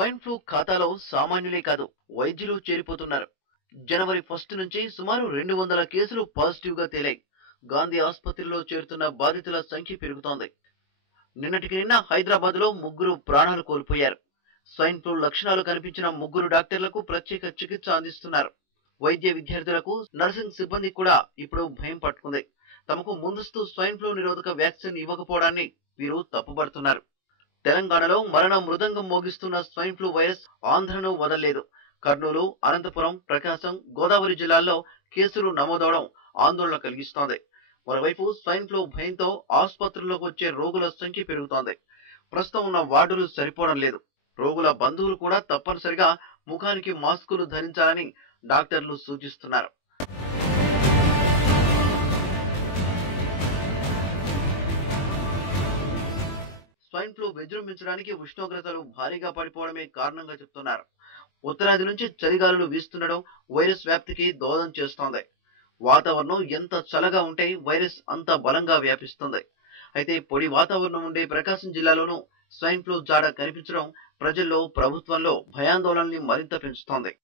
Swine flu ఖాతాలో సామాన్యులే కాదు వైద్యులు చేరిపోతున్నారు. జనవరి 1 నుంచి సుమారు 200 కేసులు పాజిటివ్ గా తేలాయి. గాంధీ ఆసుపత్రిలో చేరుతున్న బాధితుల సంఖ్య పెరుగుతోంది. నిన్నటికి నిన్న హైదరాబాద్ లో ముగ్గురు ప్రాణాలు కోల్పోయారు. స్వైన్ ఫ్లూ లక్షణాలు కనిపించిన ముగ్గురు డాక్టర్లకు ప్రత్యేక చికిత్స అందిస్తున్నారు. వైద్య విద్యార్థులకు నర్సింగ్ సిబ్బంది కూడా ఇప్పుడు భయం పట్టుకుంది. తమకు ముందస్తు స్వైన్ ఫ్లూ నిరోధక వ్యాక్సిన్ ఇవ్వకపోవడాన్ని వీరు తప్పుపడుతున్నారు. తెలంగాణలో మరణ మృదంగం మోగిస్తున్న స్వైన్ ఫ్లూ వైరస్ ఆంధ్రను వదలలేదు. కర్నూలు, అనంతపురం, ప్రకాశం, గోదావరి జిల్లాల్లో కేసులు నమోదవడం ఆందోళన కలిగిస్తోంది. మరోవైపు స్వైన్ ఫ్లూ భయంతో ఆసుపత్రుల్లోకి వచ్చే రోగుల సంఖ్య పెరుగుతోంది. ప్రస్తుతం ఉన్న వార్డులు సరిపోవడం లేదు. రోగుల బంధువులు కూడా తప్పనిసరిగా ముఖానికి మాస్కులు ధరించాలని డాక్టర్లు సూచిస్తున్నారు. స్వైన్ ఫ్లూ విజృంభించడానికి ఉష్ణోగ్రతలు భారీగా పడిపోవడమే కారణంగా చెప్తున్నారు. ఉత్తరాది నుంచి చలిగాలులు వీస్తుండడం వైరస్ వ్యాప్తికి దోహదం చేస్తోంది. వాతావరణం ఎంత చల్లగా ఉంటే వైరస్ అంత బలంగా వ్యాపిస్తుంది. అయితే పొడి వాతావరణం ఉండే ప్రకాశం జిల్లాలోనూ స్వైన్ ఫ్లూ జాడ కనిపించడం ప్రజల్లో, ప్రభుత్వంలో భయాందోళనల్ని మరింత పెంచుతోంది.